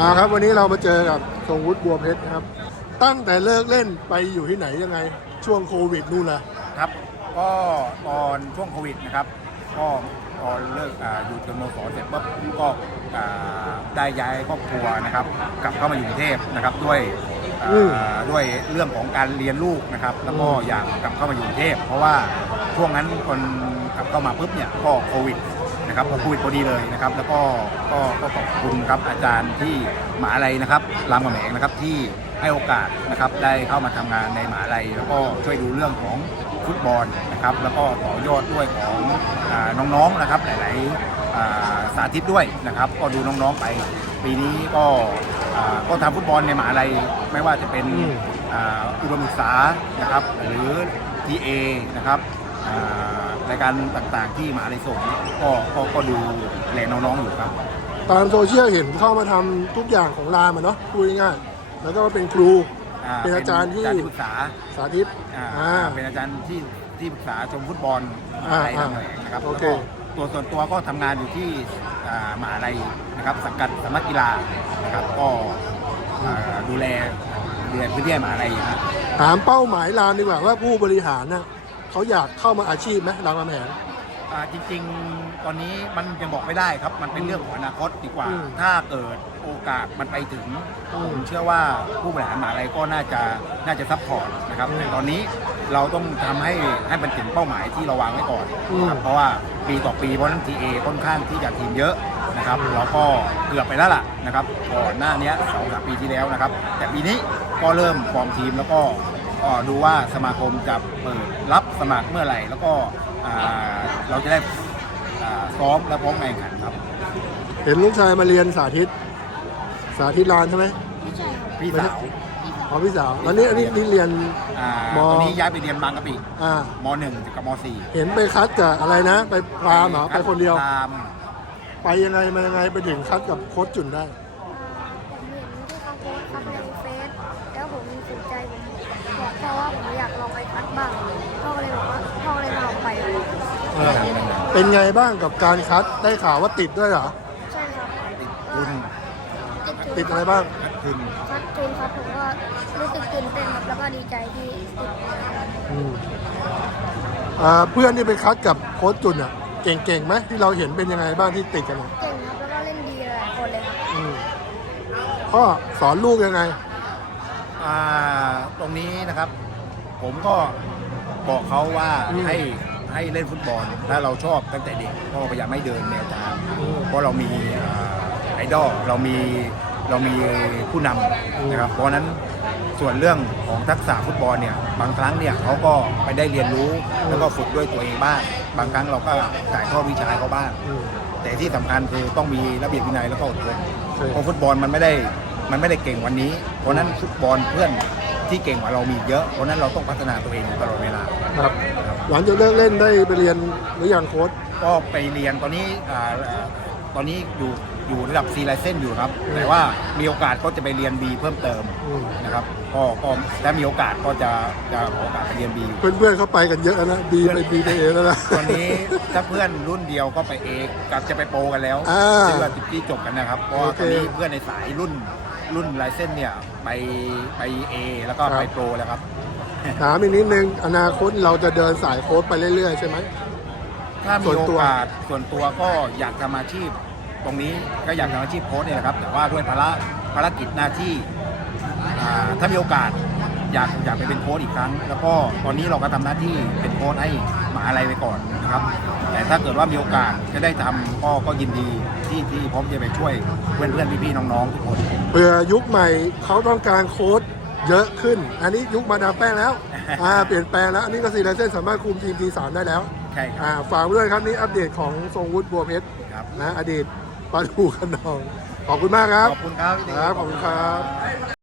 อ่าครับวันนี้เรามาเจอกับทรงวุฒิบัวเพชรนะครับ ตั้งแต่เลิกเล่นไปอยู่ที่ไหนยังไง ช่วงโควิดนู่นนะครับ ก็ตอนช่วงโควิดนะครับ ก็พอเลิกอาอยู่จนมศเสร็จปุ๊บก็อ่าได้ย้ายครอบครัวนะครับ กลับเข้ามาอยู่กรุงเทพนะครับด้วยอ่าด้วยเรื่องของการเรียนลูกนะครับ แล้วก็อยากกลับเข้ามาอยู่กรุงเทพเพราะว่าช่วงนั้นคนกลับเข้ามาปุ๊บเนี่ยก็โควิด นะครับพอโควิดพอดีเลยนะครับ แล้วก็ก็ก็ขอบคุณครับอาจารย์ที่มหาลัยนะครับรามคำแหงนะครับที่ให้โอกาสนะครับได้เข้ามาทำงานในมหาลัย แล้วก็ช่วยดูเรื่องของฟุตบอลนะครับ แล้วก็ต่อยอดด้วยของอาน้องๆนะครับ หลายๆอ่าสาธิตด้วยนะครับ ก็ดูน้องๆไป ปีนี้ก็อ่าก็ทำฟุตบอลในมหาลัยไม่ว่าจะเป็นอ่าอุดมศึกษานะครับ หรือ TA นะครับอ่า รายการต่างๆที่มหาลัยส่งก็ก็ก็ดูแลน้องๆอยู่ครับ ตามโซเชียลเห็นเข้ามาทำทุกอย่างของรามอะเนาะพูดง่ายๆแล้วก็เป็นครู เป็นอาจารย์ที่เป็นอาจารย์ที่ปรึกษาสาธิตอ่าอ่า เป็นอาจารย์ที่ที่ปรึกษาชมฟุตบอลมอ่าหาลัยทางแหลงนะครับโอแล้วเค ก็ตัวส่วนตัวก็ทำงานอยู่ที่อ่ามหาลัยนะครับสังกัดสำนักกีฬานะครับก็อ่าดูแลดูแลพื้นที่มหาลัยนะถามเป้าหมายรามดีกว่าว่าผู้บริหารน่ะ เขาอยากเข้ามาอาชีพไหมรามคำแหง อ่าจริงๆ ตอนนี้มันยังบอกไม่ได้ครับ มันเป็นเรื่องของอนาคตดีกว่า อืมถ้าเกิดโอกาสมันไปถึงอืมผมเชื่อว่าผู้บริหารมหาลัยก็น่าจะน่าจะซัพพอร์ตนะครับอืมแต่ตอนนี้เราต้องทำให้ให้มันถึงเป้าหมายที่เราวางไว้ก่อนนะครับอืมเพราะว่าปีต่อปีเพราะฉะนั้นทีเอค่อนข้างที่จะทีมเยอะนะครับเราก็เกือบไปแล้วล่ะนะครับก่อนหน้านี้สองสามปีที่แล้วนะครับ แต่ปีนี้ก็เริ่มฟอร์มทีมแล้วก็ ก็ดูว่าสมาคมจะเปิดรับสมัครเมื่อไหร่ แล้วก็อ่าเราจะได้อ่าซ้อมและพร้อมแข่งขันครับ เห็นลูกชายมาเรียนสาธิต สาธิตรานใช่ไหมพี่สาวอ๋อพี่สาวแล้วนี่อันนี้นี่เรียนอ่ามตอนนี้ย้ายไปเรียนบางกะปิอ่ามหนึ่งกับมสี่เห็นไปคัดกับอะไรนะ ไปพรามเหรอไปคนเดียวตามไปยังไงมายังไงไปถึงคัดกับโค้ชจุนได้ เป็นไงบ้างกับการคัดได้ข่าวว่าติดด้วยเหรอ ใช่ครับติดทุนติดติดทุอะนไรบ้างทุนคัดทุนครับผมก็รู้สึกตื่นเต้นครับแล้วก็ดีใจที่ติดครับอืมอ่าเพื่อนที่ไปคัดกับโค้ชจุนอะ เก่งๆไหมที่เราเห็นเป็นยังไงบ้างที่ติดกันอะเก่งครับแล้วก็เล่นดีหลายคนเลยครับอืมพ่อสอนลูกยังไง อ่าตรงนี้นะครับ ผมก็บอกเขาว่าอืม ให้ ให้เล่นฟุตบอลถ้าเราชอบตั้งแต่เด็กก็พยายามไม่เดินแนวทางอืมเพราะเรามีอ่าไอดอลเรามีเรามีผู้นำนะครับเพราะฉะนั้นส่วนเรื่องของทักษะฟุตบอลเนี่ยบางครั้งเนี่ยเขาก็ไปได้เรียนรู้แล้วก็ฝึกด้วยตัวเองบ้างบางครั้งเราก็ถ่ายทอดวิชาให้เขาบ้างอืมแต่ที่สำคัญคือต้องมีระเบียบวินัยแล้วก็อดทนใช่เพราะฟุตบอลมันไม่ได้มันไม่ได้เก่งวันนี้ เพราะฉะนั้นฟุตบอลเพื่อนที่เก่งกว่าเรามีเยอะ เพราะฉะนั้นเราต้องพัฒนาตัวเองอยู่ตลอดเวลาครับ หลังจากเลิกเล่นได้ไปเรียนหรือยังโค้ชก็ไปเรียนตอนนี้อ่าอ่าตอนนี้อยู่อยู่ระดับซีไลเซนอยู่ครับแต่ว่ามีโอกาสก็จะไปเรียน B เพิ่มเติมอืมนะครับก็ก็ถ้ามีโอกาสก็จะจะขอโอกาสไปเรียน B เพื่อนๆเขาไปกันเยอะแล้วนะบีไปบีไปเอแล้วนะตอนนี้ถ้าเพื่อนรุ่นเดียวก็ไปเอกับจะไปโปรกันแล้วอ่าที่ว่าติดที่จบกันนะครับเพราะว่าโอเคตอนนี้เพื่อนในสายรุ่นรุ่นไลเซนเนี่ยไปไปเอแล้วก็ครับไปโปรแล้วครับ ถามอีกนิดนึง อนาคตเราจะเดินสายโค้ชไปเรื่อยๆ ใช่ไหม ถ้าส่มีวนโอตัว กาสส่วนตัวก็อยากทำอาชีพ ตรงนี้ก็อยากทำอาชีพโค้ชเนี่ยนะครับ แต่ว่าด้วยภาระภารกิจหน้าที่อ่าถ้ามีโอกาสอยากอยากไปเป็นโค้ชอีกครั้ง แล้วก็ตอนนี้เราก็ทำหน้าที่เป็นโค้ชให้มหาลัยไปก่อนนะครับ แต่ถ้าเกิดว่ามีโอกาสจะได้ทำก็ก็ยินดีที่ที่พร้อมจะไปช่วยเพื่อนเพื่อนๆพี่ๆน้องๆทุกคน เผื่อยุคใหม่เขาต้องการโค้ช เยอะขึ้น อันนี้ยุคมาดามแป้งแล้วอ่าเปลี่ยนแปลงแล้ว อันนี้ก็ซีไลเซนสามารถคุมทีมทีสามได้แล้วใช่ครัอ่าบฝากไว้ด้วยครับนี่อัปเดตของทรงวุฒิบัวเพชรครับนะอดีตปาดูกันนอง ขอบคุณมากครับ ขอบคุณครับพี่ครับขอบคุณครับ